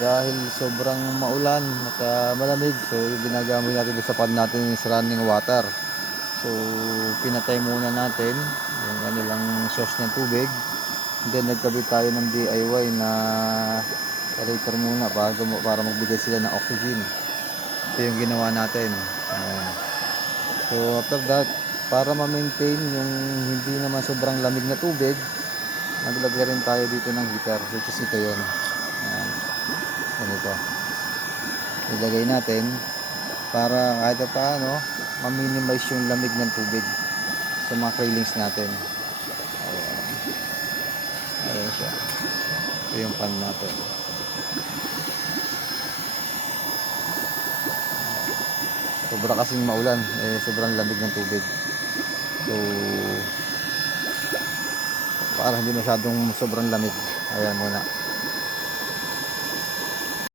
dahil sobrang maulan at malamig. So yung ginagamit natin sa pan natin is running water. So pinatay muna natin yung kanilang source ng tubig. Then nagkabit tayo ng DIY na aerator muna para magbigay sila ng oxygen. Ito yung ginawa natin. Ayan. So after that, para ma-maintain yung hindi naman sobrang lamig na tubig, naglagay rin tayo dito ng heater, which is ito yun. Ayan. Ganito. Ilagay natin para kahit paano ma-minimize yung lamig ng tubig sa mga railings natin. Ayan. Ayan siya. Ito yung pan natin. Sobra kasing maulan, sobrang lamig ng tubig. So para hindi masyadong sobrang lamig, ayan muna.